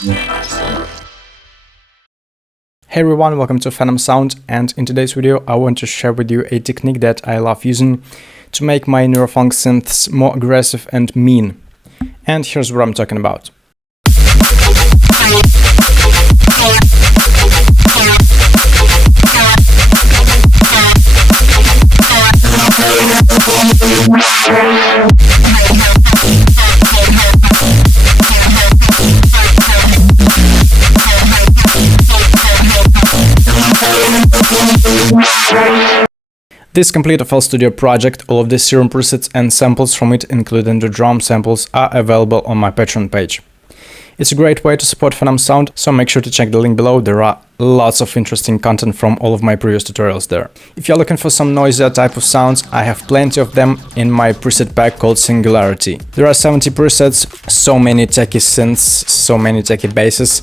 Hey everyone, welcome to PHENOMSOUND, and in today's video I want to share with you a technique that I love using to make my neurofunk synths more aggressive and mean. And here's what I'm talking about. This complete FL Studio project, all of the Serum presets and samples from it, including the drum samples, are available on my Patreon page. It's a great way to support PHENOMSOUND, so make sure to check the link below. There are lots of interesting content from all of my previous tutorials there. If you're looking for some Noisia type of sounds, I have plenty of them in my preset pack called Singularity. There are 70 presets, so many techie synths, so many techie basses.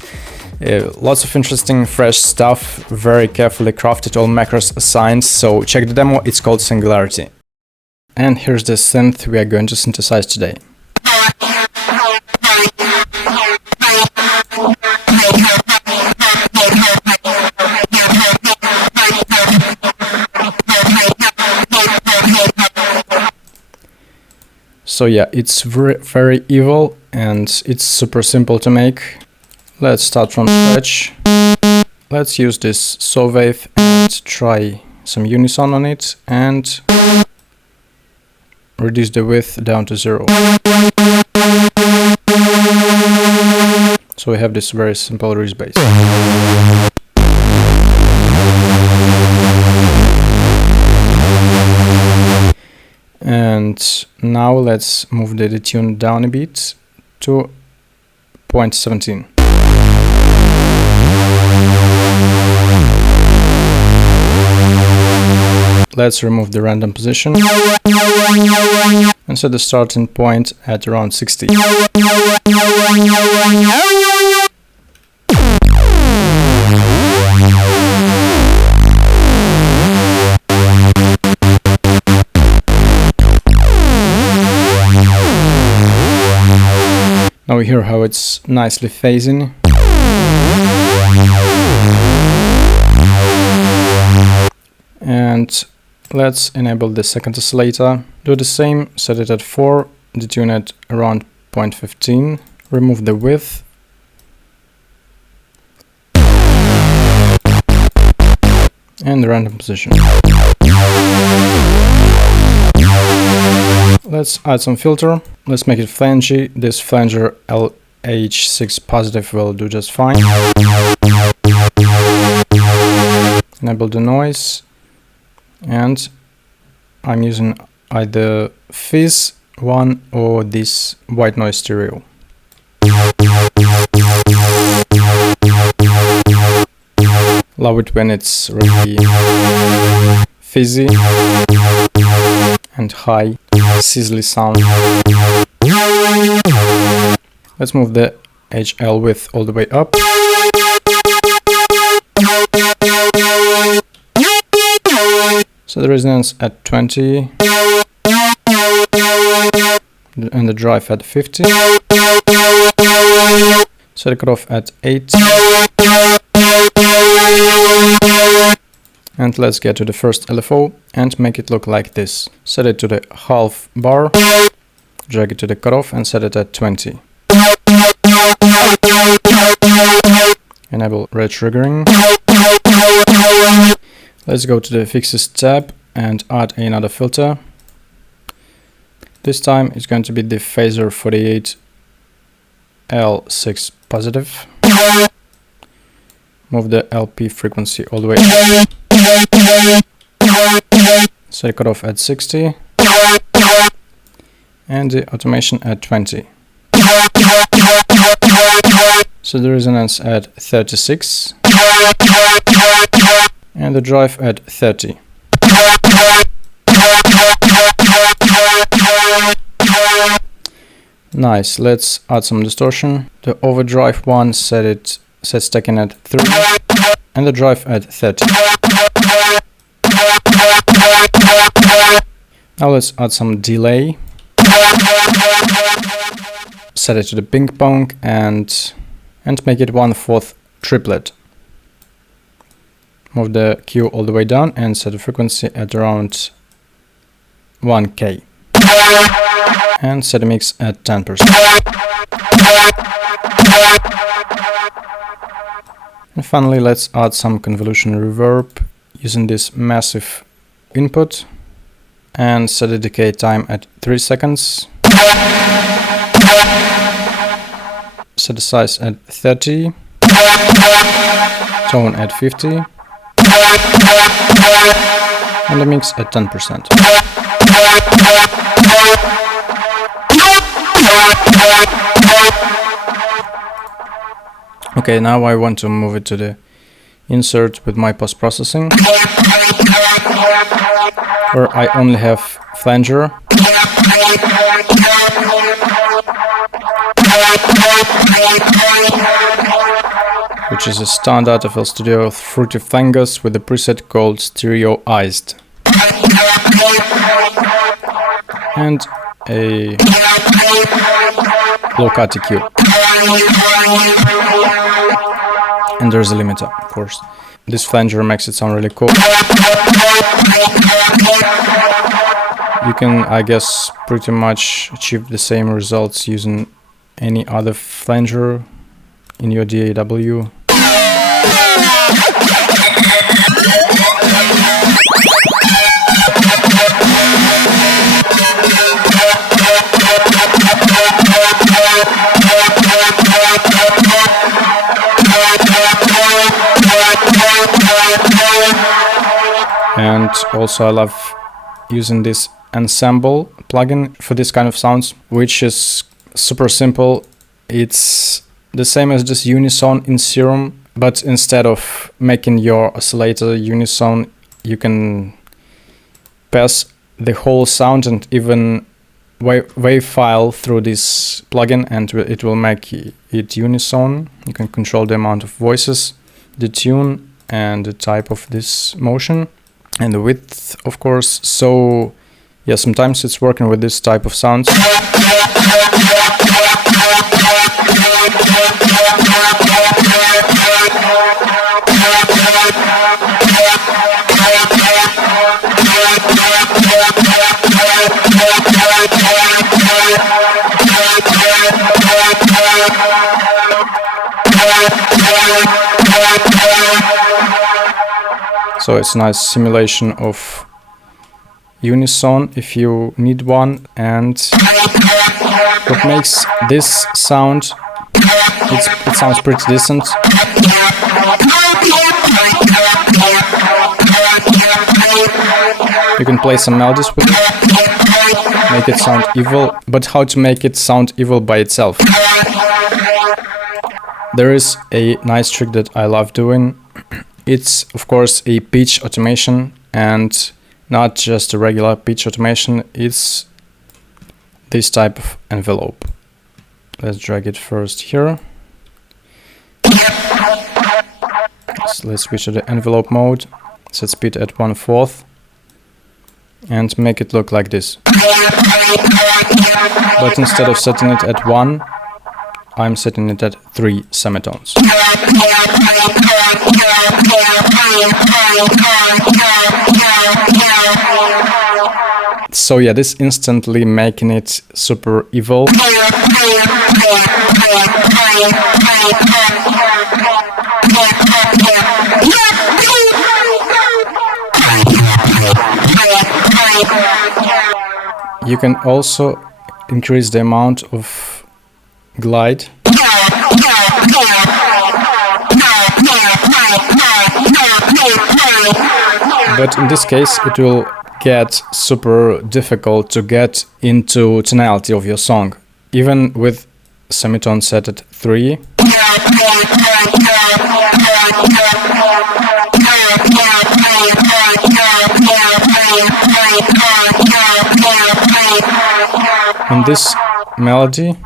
Lots of interesting fresh stuff, very carefully crafted, all macros assigned, so check the demo, it's called Singularity. And here's the synth we are going to synthesize today. So yeah, it's very evil and it's super simple to make. Let's start from scratch. Let's use this saw wave and try some unison on it and reduce the width down to 0. So we have this very simple reese bass. And now let's move the detune down a bit to 0.17. Let's remove the random position and set the starting point at around 60. Now we hear how it's nicely phasing. And let's enable the second oscillator. Do the same, set it at 4, detune at around 0.15, remove the width. And the random position. Let's add some filter. Let's make it flangey. This flanger LH6 positive will do just fine. Enable the noise. And I'm using either Fizz one or this white noise stereo. Love it when it's really fizzy and high, sizzly sound. Let's move the HL width all the way up. So the resonance at 20 and the drive at 50. Set the cutoff at 8. And let's get to the first LFO and make it look like this. Set it to the half bar, drag it to the cutoff and set it at 20. Enable retriggering. Let's go to the Fixes tab and add another filter. This time it's going to be the Phaser 48 L6 positive. Move the LP frequency all the way up. Set it cutoff at 60. And the automation at 20. So the resonance at 36. And the drive at 30. Nice, let's add some distortion. The overdrive one set stacking at 3 and the drive at 30. Now let's add some delay. Set it to the ping pong and and make it 1/4 triplet. Move the Q all the way down and set the frequency at around 1K. And set the mix at 10%. And finally, let's add some convolution reverb using this massive input and set the decay time at 3 seconds. Set the size at 30, tone at 50, and the mix at 10%. Okay, now I want to move it to the insert with my post-processing, where I only have flanger, which is a standard FL Studio Fruity Fingers with a preset called Stereoized, and a low cut EQ. And there's a limiter, of course. This flanger makes it sound really cool. You can, I guess, pretty much achieve the same results using any other flanger in your DAW. And also I love using this ensemble plugin for this kind of sounds, which is super simple. It's the same as this unison in Serum, but instead of making your oscillator unison, you can pass the whole sound and even wave file through this plugin, and it will make it unison. You can control the amount of voices, the tune, and the type of this motion, and the width, of course. So yeah, sometimes it's working with this type of sounds. So it's a nice simulation of unison if you need one, and what makes this sound, it sounds pretty decent. You can play some melodies with it, make it sound evil, but how to make it sound evil by itself? There is a nice trick that I love doing. It's of course a pitch automation, and not just a regular pitch automation, it's this type of envelope. Let's drag it first here. So let's switch to the envelope mode, set speed at 1/4, and make it look like this. But instead of setting it at 1, I'm setting it at 3 semitones. So yeah, this instantly making it super evil. You can also increase the amount of glide. But in this case it will get super difficult to get into tonality of your song, even with semitone set at 3. In this melody,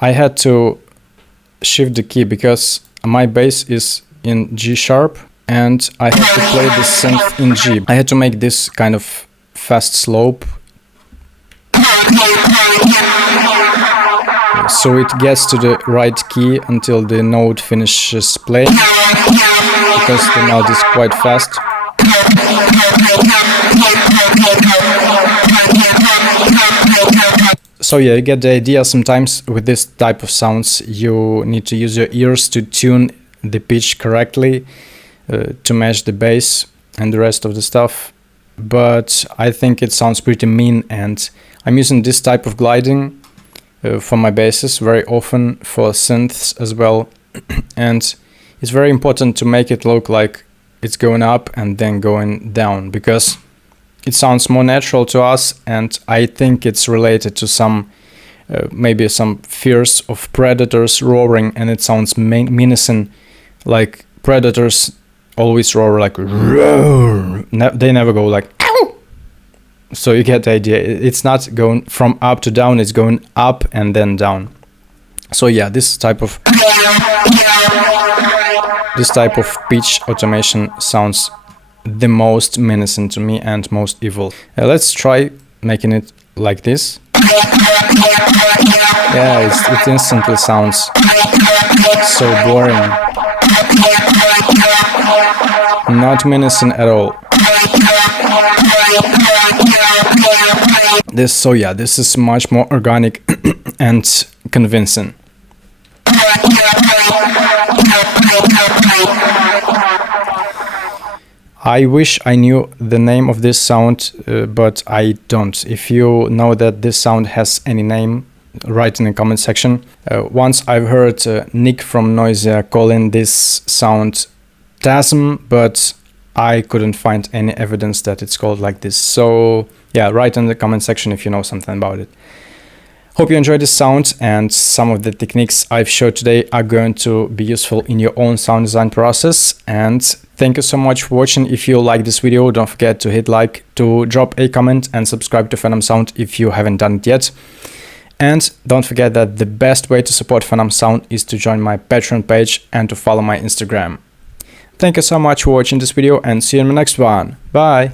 I had to shift the key because my bass is in G sharp and I had to play the synth in G. I had to make this kind of fast slope. so it gets to the right key until the note finishes playing, because the note is quite fast. So yeah, you get the idea. Sometimes with this type of sounds you need to use your ears to tune the pitch correctly, to match the bass and the rest of the stuff. But I think it sounds pretty mean, and I'm using this type of gliding for my basses very often, for synths as well. And it's very important to make it look like it's going up and then going down, because it sounds more natural to us, and I think it's related to some maybe some fears of predators roaring, and it sounds menacing, like predators always roar like roar. They never go like ow. So you get the idea. It's not going from up to down, it's going up and then down. So yeah, this type of pitch automation sounds the most menacing to me and most evil. Let's try making it like this. Yeah, it instantly sounds so boring. Not menacing at all. This is much more organic and convincing. I wish I knew the name of this sound, but I don't. If you know that this sound has any name, write in the comment section. Once I've heard Nick from Noisia calling this sound TASM, but I couldn't find any evidence that it's called like this. So yeah, write in the comment section if you know something about it. Hope you enjoyed this sound, and some of the techniques I've showed today are going to be useful in your own sound design process. And thank you so much for watching. If you like this video, don't forget to hit like, to drop a comment, and subscribe to PHENOMSOUND if you haven't done it yet. And don't forget that the best way to support PHENOMSOUND is to join my Patreon page and to follow my Instagram. Thank you so much for watching this video, and see you in the next one. Bye!